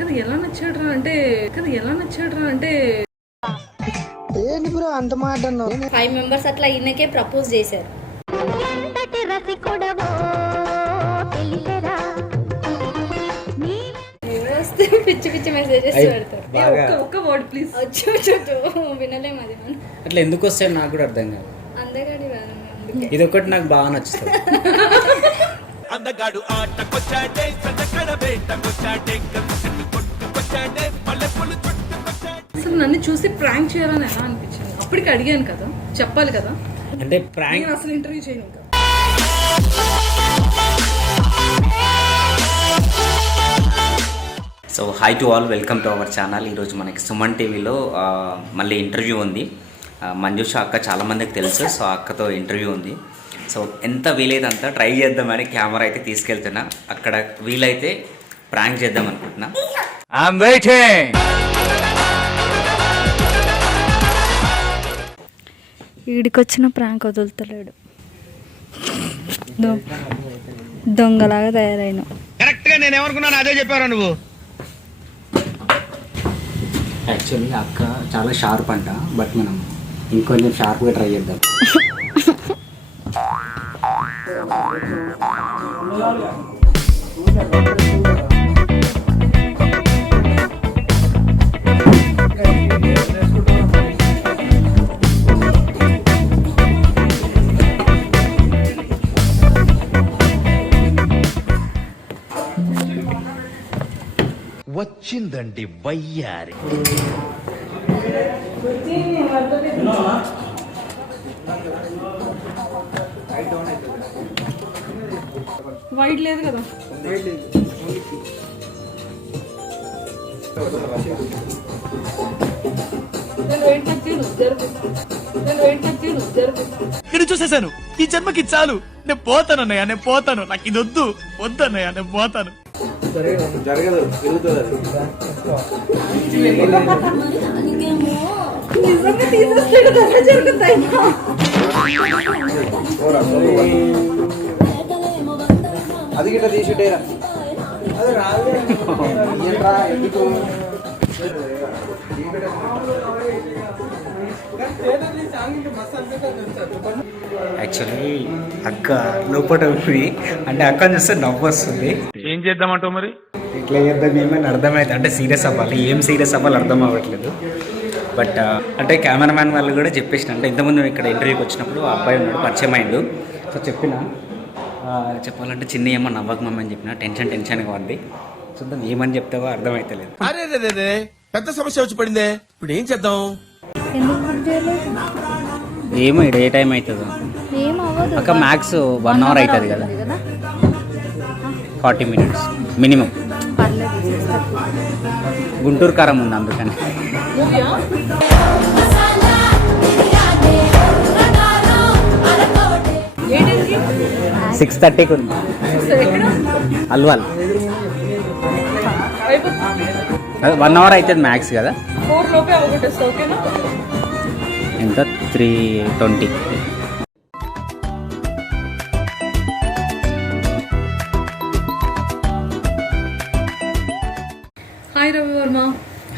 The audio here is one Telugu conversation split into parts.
కదా ఎలా నచ్చాడురా అంటే కదా ఎలా నచ్చాడురా అంటే ఏంటి బ్రో అంత మాట ఫైవ్ మెంబర్స్ అట్లా ఈయనకే ప్రపోజ్ చేశారు. పిచ్చి పిచ్చి మెసేజెస్ పెడతారు. ఏ, ఒక్క ఒక్క వర్డ్ ప్లీజ్ అచ్చు అది మనం. అట్లా ఎందుకు వస్తాయి నాకు కూడా అర్థం కాదు. అందగాడి అందుకే. ఇది ఒకటి నాకు బాగా నచ్చుతుంది. అందగాడు ఆటకొచ్చాడే అసలు నన్ను చూసి ప్రాంక్ చేయాలని ఎలా అనిపించింది? అప్పటికి అడిగాను కదా చెప్పాలి కదా. అంటే ప్రాంక్ నేను అసలు ఇంటర్వ్యూ చేయను ఇంకా. So hi to all welcome to our channel ఈరోజు మనకి సుమన్ టీవీలో మళ్ళీ ఇంటర్వ్యూ ఉంది. మంజుష అక్క చాలామందికి తెలుసు సో అక్కతో ఇంటర్వ్యూ ఉంది. సో ఎంత వీలైతే అంత ట్రై చేద్దామని కెమెరా అయితే తీసుకెళ్తున్నా. అక్కడ వీలైతే ప్రాంక్ చేద్దాం అనుకుంటున్నా. ఐఎమ్ వెయిటింగ్ వీడికొచ్చిన ప్రాంక్ వదులుతలేడు. దొంగలాగా తయారైన. కరెక్ట్గా నేను ఏమనుకున్నాను అదే చెప్పారా నువ్వు? యాక్చువల్లీ అక్క చాలా షార్ప్ అంట బట్ మనం ఇంకొంచెం షార్ప్గా ట్రై చేద్దాం. వచ్చిందండి వయ్యారి. వైట్ లేదు కదా? నేను చూసేశాను. ఈ జన్మకి చాలు. నేను పోతాను అన్నయ్య నేను పోతాను. నాకు ఇది వద్దు. వద్దు అన్నయ్య నేను పోతాను. జరుగుతాయి అది. గిట్ట తీసుంటేరా అది రాదు ఏంట్రా ఎందుకు? యాక్చువల్లీ అక్క లోపల అంటే అక్కని చూస్తే నవ్వు వస్తుంది. ఏం చేద్దామంటావు మరి? ఇట్లా చేద్దాం ఏమైనా అర్థమైంది. అంటే సీరియస్ అవ్వాలి. ఏం సీరియస్ అవ్వాలి అర్థం అవ్వట్లేదు. బట్ అంటే కెమెరామ్యాన్ వాళ్ళు కూడా చెప్పేసిన అంటే ఇంతకుముందు ఇక్కడ ఇంటర్వ్యూకి వచ్చినప్పుడు ఆ అబ్బాయి ఉన్నాడు పరిచయం అయిండు. సో చెప్పిన ఆ, చెప్పాలంటే చిన్న ఏమో నవ్వక మమ్మీ అని చెప్పిన టెన్షన్ టెన్షన్గా ఉంది. చూద్దాం ఏమని చెప్తావో అర్థమైతలేదు. అరే రే పెద్ద సమస్య వచ్చి పడిందే. ఇప్పుడు ఏం చేద్దాం? ఏమో ఇక్కడ ఏ టైం అవుతుందో? అక్క మ్యాక్స్ వన్ అవర్ అవుతుంది కదా. Forty minutes minimum. గుంటూరు కారం ఉంది అందుకని. సిక్స్ థర్టీకి ఉంది. అల్వాల్. వన్ అవర్ అవుతుంది మ్యాక్స్ కదా. ఎంత? Three twenty. Hi Ravi Varma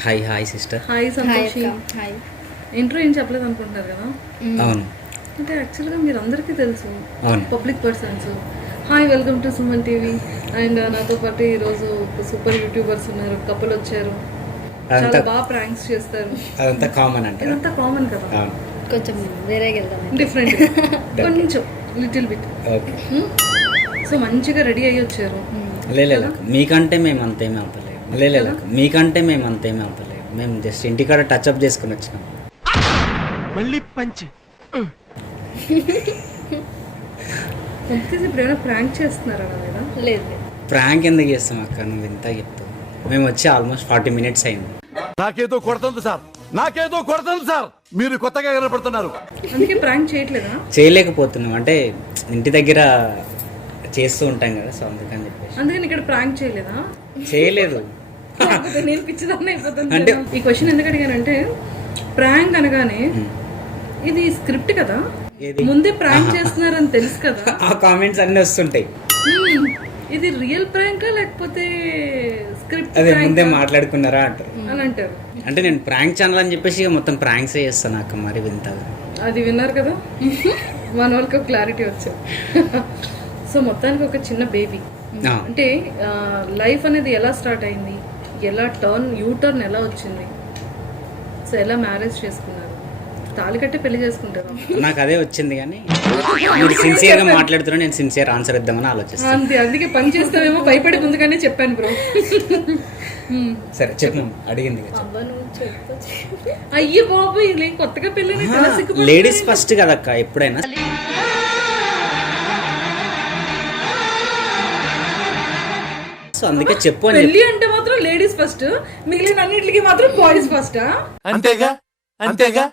hi hi sister hi Santoshi hi intro ఏం చెప్పలేదు అనుకుంటారు కదా? అవును. అంటే యాక్చువల్గా మీరు అందరికీ తెలుసు public persons hi welcome to Suman TV and నాతో పాటు ఈరోజు సూపర్ యూట్యూబర్స్ ఉన్నారు కపుల్ వచ్చారు. చాలా అదంతా బాగా ప్రాంక్స్ చేస్తారు. అదంతా కామన్ అంటారా ఇదంతా కామన్ కదా? కొంచెం వెళ్దాం డిఫరెంట్ కొంచెం లిటిల్ బిట్ ఓకే సో మంచిగా రెడీ అయ్యి వచ్చారు. లేదు మీకంటే మేము అంతేమీ అవుతలేదు లేదు మీకంటే మేము అంతేమీ అవుతలేదు మేము జస్ట్ ఇంటికాడ టచ్అప్ చేసుకుని వచ్చినాం. మళ్ళీ పంచి. ప్రాంక్ చేస్తున్నారా లేదు. ప్రాంక్ ఎందుకు చేస్తాం అక్క? నువ్వు ఇంత చెప్తావు. మేము వచ్చి ఆల్మోస్ట్ ఫార్టీ మినిట్స్ అయింది. నాకేదో కొడుతుంది సార్. నాకేదో కొడుతుంది సార్. మీరు కొత్తగా కనపడుతున్నారు. అందుకే ప్రాంక్ చేయట్లేదా? చేయలేకపోతున్నాం. అంటే ఇంటి దగ్గర చేస్తూ ఉంటాం కదా సో అందుకని చెప్పేసి. అందుకని ఇక్కడ ప్రాంక్ చేయలేదా? చేయలేదు. నేను పిచ్చిదాన్ని అయిపోతాను అంటే-. ఈ క్వశ్చన్ ఎందుకు అడిగానంటే ప్రాంక్ అనగానే ఇది స్క్రిప్ట్ కదా? ముందే ప్రాంక్ చేస్తున్నారని తెలుసు కదా. ఆ కామెంట్స్ అన్నీ వస్తుంటాయి. ఇది రియల్ ప్రాంకా లేకపోతే స్క్రిప్ట్ అదే ముందే మాట్లాడుకున్నారా అంటారు. అని అంటారు. అంటే నేను ప్రాంక్ ఛానల్ అని చెప్పేసి మొత్తం ప్రాంక్సే చేస్తాను అక్క మరి వింతగా అది విన్నారు కదా. మన వాళ్ళకి ఒక క్లారిటీ వచ్చారు సో మొత్తానికి ఒక చిన్న బేబీ. అంటే లైఫ్ అనేది ఎలా స్టార్ట్ అయింది? ఎలా టర్న్ యూ టర్న్ ఎలా వచ్చింది? సో ఎలా మ్యారేజ్ చేసుకున్నారు? తాళి కట్టి పెళ్ళి చేసుకుంటారు? నాకు అదే వచ్చింది కానీ మీరు సిన్సియర్గా మాట్లాడుతున్నా నేను సిన్సియర్ ఆన్సర్ ఇద్దామని ఆలోచిస్తాను అంతే అందుకే పని చేస్తావేమో భయపడి ముందుగానే చెప్పాను బ్రో. సరే చెప్పు. అడిగింది అయ్యో బాబు ఇలా కొత్తగా పెళ్ళి లేడీస్ ఫస్ట్ కదక్క ఎప్పుడైనా? సో అందుకే చెప్పు అని పెళ్ళి అంటే మాత్రం లేడీస్ ఫస్ట్ మిగిలిన అన్నిటికి మాత్రం బాయ్స్ ఫస్ట్ అంతేగా? అంతేగా?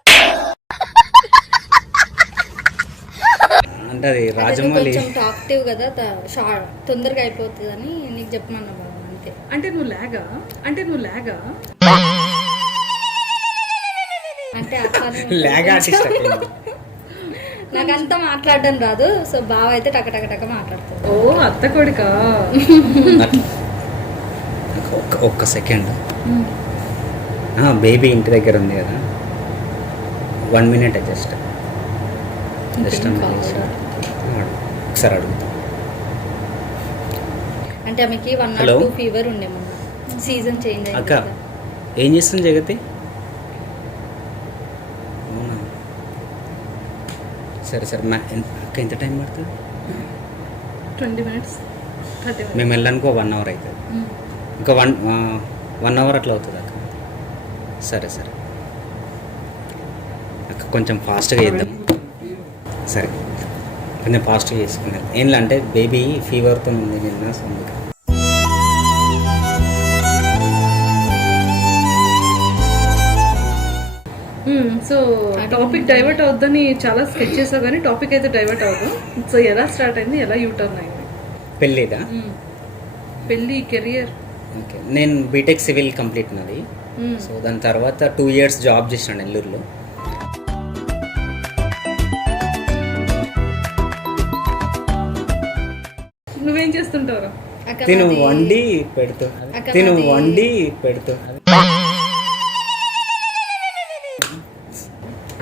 అంటే అది రాజమౌళి. కొంచెం టాక్టివ్ కదా షార్ట్ తొందరగా అయిపోతుంది అని నీకు చెప్పమన్నా బాబు అంతే. అంటే నువ్వు లాగా? అంటే నువ్వు లాగా? అంటే లాగ్ ఆర్టిస్ట్ నాకు అంతా మాట్లాడడం రాదు సో బావ అయితే టక టక టక మాట్లాడుతుంది. ఓ అత్త కొడుకా? ఒక్క ఒక్క సెకండ్. బేబీ ఇంటి దగ్గర ఉంది కదా. వన్ మినిట్ జస్ట్ జస్ట్ ఒకసారి అడుగుతా అంటే ఆమెకి వన్? టూ ఫీవర్ ఉండే మొన్న. సీజన్ చేంజ్ అక్క. ఏం చేస్తుంది జగతి? అవునా? సరే సరే. మా అక్క ఎంత టైం పడుతుంది? ట్వంటీ మినిట్స్ మేము వెళ్ళడానికి వన్ అవర్ అవుతుంది. ఇంకా వన్ వన్ అవర్ అట్లా అవుతుంది అక్క. సరే సరే. అక్క కొంచెం ఫాస్ట్గా చేద్దాం. సరే. కొంచెం ఫాస్ట్గా చేసుకున్నాను ఏంటంటే అంటే బేబీ ఫీవర్తో ఉంది నిన్న సో అందుకే. సో టాపిక్ డైవర్ట్ అవుద్దని చాలా స్కెచ్ చేసావు కానీ టాపిక్ అయితే డైవర్ట్ అవ్వదు. సో ఎలా స్టార్ట్ అయింది ఎలా యూటర్న్ అయింది? పెళ్ళిదా? పెళ్ళి కెరియర్. ఓకే. నేను బీటెక్ సివిల్ కంప్లీట్ నాది. సో దాని తర్వాత టూ ఇయర్స్ జాబ్ చేసిన నెల్లూరులో. నువ్వేం చేస్తుంటావు తిను వండి పెడుతూ తిను వండి పెడుతూ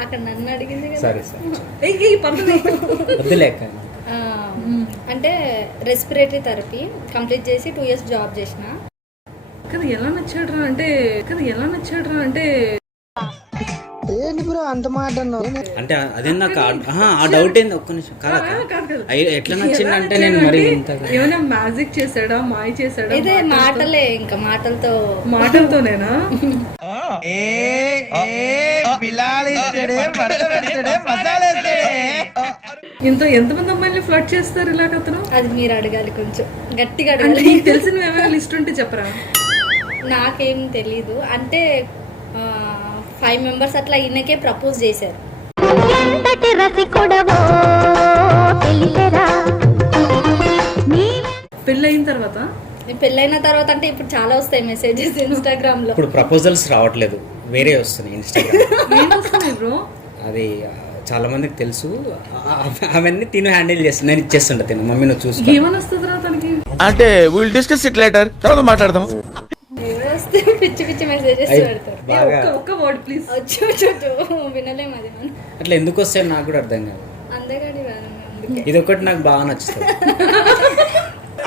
అక్కడ నన్ను అడిగింది కదా. సరే సరే. ఏ పర్లేదు. వద్దులేక ఆ, అంటే రెస్పిరేటరీ థెరపీ కంప్లీట్ చేసి టూ ఇయర్స్ జాబ్ చేసిన. కదా ఎలా నచ్చాడు అంటే కదా ఎలా నచ్చాడు అంటే ఏంటి బ్రో అంత మాట అంటే అదే నాకు ఆ- డౌట్ ఏంది? ఒక్క నిమిషం కాదు ఎట్లా నచ్చింది ఎలా అంటే నేను మరి ఏమైనా మ్యాజిక్ చేశాడా మాయ చేశాడా ఇదే మాటలతో- మాటలే ఇంకా మాటలతో. మాటలతోనేనా? ఇంత ఎంతమంది అమ్మాయిని ఫ్లడ్ చేస్తారు ఇలాగ అతను? అది మీరు అడగాలి కొంచెం. గట్టిగా అడగాలి. తెలిసిన ఏమైనా లిస్ట్ ఉంటే చెప్పరా? నాకేం తెలీదు. అంటే ఫైవ్ మెంబర్స్ అట్లా ఈయనకే ప్రపోజ్ చేశారు. ఎంతటి రసికుడవో తెలియరా నీ పెళ్ళి అయిన తర్వాత? నేను పెళ్ళైన తర్వాత అంటే ఇప్పుడు చాలా వస్తాయి మెసేజెస్ ఇన్స్టాగ్రామ్లో ఇప్పుడు ప్రపోజల్స్ రావట్లేదు. వేరే వస్తున్నాయి ఇన్స్టాగ్రామ్ అది చాలా మందికి తెలుసు. అవన్నీ తిను హ్యాండిల్ చేస్తాను నేను ఇచ్చేస్తుంటా తిను. మమ్మీ నువ్వు చూసుకో. ఏమని వస్తుంది అంటే విల్ డిస్కస్ ఇట్ లేటర్ తర్వాత మాట్లాడదాం. వస్తే పిచ్చి పిచ్చి మెసేజెస్ పెడతారు. బాగా. ఒక్క ఒక్క వర్డ్ ప్లీజ్ వచ్చు వచ్చు, వచ్చు. వినలేం అది మనం. అట్లా ఎందుకు వస్తాయో నాకు కూడా అర్థం కాదు. అందగాడి అందుకే. ఇది ఒకటి నాకు బాగా నచ్చుతుంది.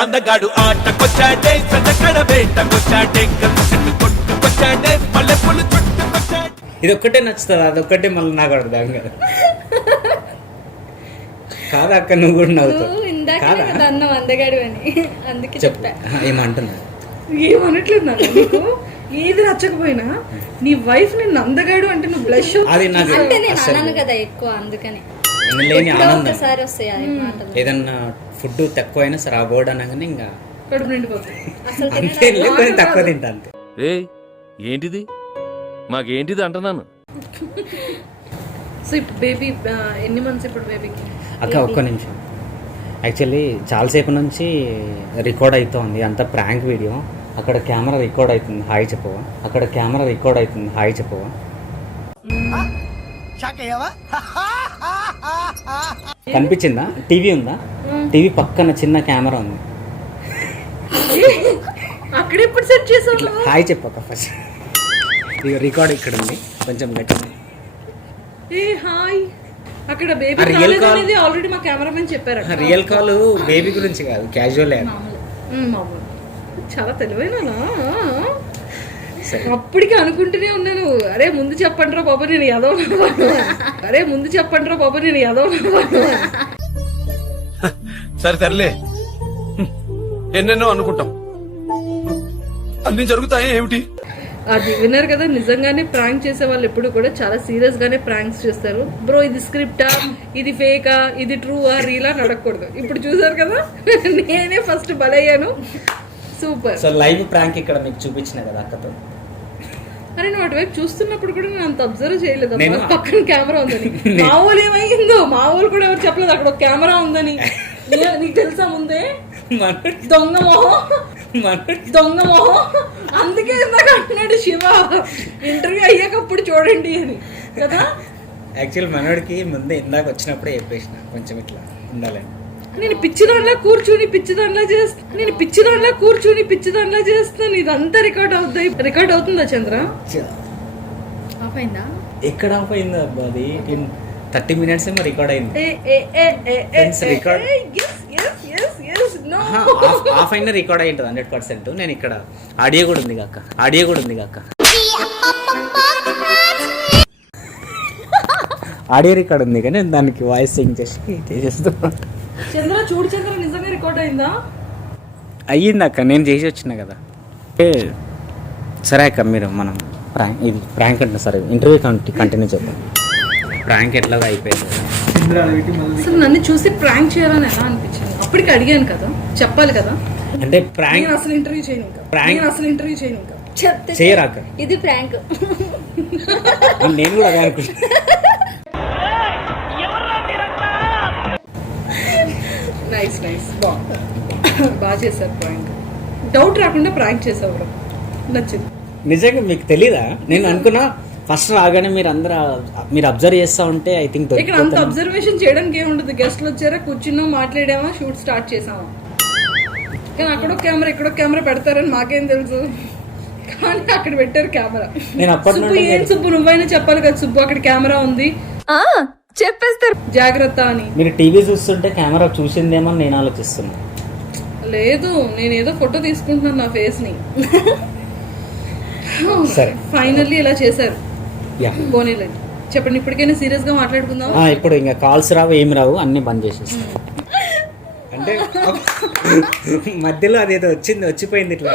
అందగాడు ఆటకొచ్చాడే పెద్దకడ వేటకొచ్చాడే గంట కొట్టుకొచ్చాడే చుట్టుకొచ్చాడే ఇది ఒక్కటే నచ్చుతుంది అదొక్కటే మళ్ళీ నాకు అర్థం కాదు. కాదా అక్క నువ్వు కూడా నవ్వుతావు. నువ్వు ఇందాక కాదా? అన్నావు అందగాడు అని. అందుకే చెప్పు. చెప్పా. ఏమనట్లేదు నాకు నీకు? ఏది నచ్చకపోయినా నీ వైఫ్ నిన్ను అందగాడు అంటే నువ్వు బ్లష్ అది నాకు అంటే నేను అసలు అన్నాను కదా ఎక్కువ అందుకని. లేని ఎప్పుడో ఆనందం. ఒకసారి వస్తాయి అది మాటలు. ఏదన్నా ఫుడ్ తక్కువ అయినా సరే ఆ అనగానే ఇంకా కడుపు నిండిపోతుంది అసలు అంతే తినడానికి లేదు తక్కువ తింటా అంతే. ఏ ఏంటిది? మాకేంటిది అంటున్నాను? సో ఇప్పుడు బేబీ ఎన్ని మంత్స్ ఇప్పుడు బేబీకి అక్క ఒక్క నిమిషం. యాక్చువల్లీ చాలాసేపు నుంచి రికార్డ్ అవుతోంది అంత ప్రాంక్ వీడియో అక్కడ కెమెరా రికార్డ్ అవుతుంది హాయ్ చెప్పవా? అక్కడ కెమెరా రికార్డ్ అవుతుంది హాయ్ చెప్పవా? కనిపించిందా? టీవీ ఉందా? టీవీ పక్కన చిన్న కెమెరా ఉంది. అక్కడ ఎప్పుడు సెట్ చేసావు? హాయ్ చెప్పక ఫస్ట్ రికార్డ్ ఇక్కడ ఉంది. కొంచెం గట్టిగా ఏ హాయ్. అక్కడ బేబీ call- అనేది ఆల్రెడీ మా కెమెరామెన్ చెప్పారు రియల్ కాల్ బేబీ గురించి కాదు క్యాజువల్ మామూలు. చాలా తెలివైన అప్పటికి అనుకుంటూనే ఉన్నాను. అరే ముందు చెప్పండి రా బాబు నేను ఎదవ అరే ముందు చెప్పండి రా బాబు నేను ఎదవ సరే తరలే ఎన్నెన్నో అనుకుంటాం. అన్ని జరుగుతాయి ఏమిటి? అది విన్నారు కదా నిజంగానే ప్రాంక్ చేసే వాళ్ళు ఎప్పుడు కూడా చాలా సీరియస్ గానే ప్రాంక్స్ చేస్తారు. బ్రో ఇది స్క్రిప్టా ఇది ఫేకా ఇది ట్రూవా రీలా నడకూడదు. ఇప్పుడు చూసారు కదా? నేనే ఫస్ట్ బలయ్యాను. సూపర్. సో లైవ్ ప్రాంక్ ఇక్కడ మీకు చూపించిన కదా అక్కతో. అరే నువ్వు అటువైపు చూస్తున్నప్పుడు కూడా నేను అంత అబ్జర్వ్ చేయలేదు. నేను- పక్కన కెమెరా ఉందని. మా ఊళ్ళు ఏమైందో? మా ఊళ్ళు కూడా ఎవరు చెప్పలేదు. అక్కడ ఒక కెమెరా ఉందని. నీకు తెలుసా ముందే? దొంగ మొహం. దొంగ మొహం. అందుకే ఇందాక అంటున్నాడు శివ. ఇంటర్వ్యూ అయ్యాకప్పుడు చూడండి అని. కదా? యాక్చువల్ మనోడికి ముందే ఇందాక వచ్చినప్పుడే చెప్పేసిన. కొంచెం ఇట్లా ఉండాలని. నేను పిచ్చిదానిలా కూర్చుని పిచ్చిదానిలా చేస్తా నేను పిచ్చిదానిలా కూర్చుని పిచ్చిదానిలా చేస్తాను ఇదంతా రికార్డ్ అవుతుంది రికార్డ్ అవుతుందా చంద్ర? ఆఫ్ అయిందా? ఎక్కడ ఆఫ్ అయింది అది? థర్టీ మినిట్స్ ఏమో రికార్డ్ అయింది. no. ఆఫ్ అయినా రికార్డ్ అయి ఉంటుంది హండ్రెడ్ పర్సెంట్. నేను ఇక్కడ ఆడియో కూడా ఉంది కాక ఆడియో కూడా ఉంది కాక. ఆడియో రికార్డ్ ఉంది కానీ దానికి వాయిస్ సింగ్ చేసి చేసేస్తున్నా. చంద్ర చూడు చంద్ర నిజంగా రికార్డ్ అయిందా? అయ్యింది అక్క నేను చేసి వచ్చిన కదా. ఏ, సరే అక్క మీరు మనం ప్రాంక్ ఇది ప్రాంక్ అంటే సరే ఇంటర్వ్యూ కంటిన్యూ చేద్దాం. ప్రాంక్ ఎట్లాగో అయిపోయింది. అసలు నన్ను చూసి ప్రాంక్ చేయాలని ఎలా అనిపించింది? అప్పటికి అడిగాను కదా చెప్పాలి కదా. అంటే ప్రాంక్ నేను అసలు ఇంటర్వ్యూ చేయను ఇంకా? నేను అసలు ఇంటర్వ్యూ చేయను ఇంకా. చెప్తే చేయరాక ఇది ప్రాంక్ నేను కూడా అదే అనుకుంటా నైస్ నైస్ బాగుంది బాగా చేశారు ప్రాంక్ డౌట్ రాకుండా ప్రాంక్ చేసావు bro. నచ్చింది. నిజంగా మీకు తెలీదా? నేను అనుకున్నా ఫస్ట్ రాగానే మీరు అందరూ మీరు అబ్జర్వ్ చేస్తా ఉంటే ఐ థింక్ ఇక్కడ అంత అబ్జర్వేషన్ చేయడానికి ఏముండదు గెస్ట్లు వచ్చారా కూర్చున్నాం మాట్లాడామా షూట్ స్టార్ట్ చేసామా? కానీ అక్కడ కెమెరా ఇక్కడ కెమెరా పెడతారని మాకేం తెలుసు. కానీ అక్కడ పెట్టారు కెమెరా నేను అప్పటి సుబ్బు ఏం సుబ్బు? నువ్వైనా చెప్పాలి కదా సుబ్బు అక్కడ కెమెరా ఉంది. చెప్పేస్తారు. జాగ్రత్త అని. మీరు టీవీ చూస్తుంటే కెమెరా చూసిందేమో అని నేను ఆలోచిస్తున్నా. లేదు నేను ఏదో ఫోటో తీసుకుంటున్నాను నా ఫేస్ని సరే. ఫైనల్లీ ఇలా చేశారు. యా. పోనీలేదు చెప్పండి ఇప్పటికైనా సీరియస్గా మాట్లాడుకుందాం ఆ, ఇప్పుడు ఇంకా కాల్స్ రావు ఏమి రావు అన్ని బంద్ చేసేసి అంటే మధ్యలో అదేదో వచ్చింది వచ్చిపోయింది ఇట్లా.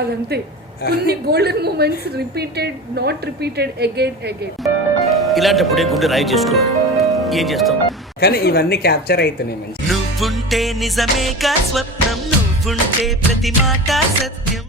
అదంతే. కొన్ని golden moments repeated not repeated again again ఇలాంటప్పుడే గుండె రాయి చేసుకోవాలి. ఏం చేస్తాం? కానీ ఇవన్నీ క్యాప్చర్ అవుతున్నాయి మంచి నువ్వుంటే నిజమేగా స్వప్నం నువ్వుంటే ప్రతి మాట సత్యం.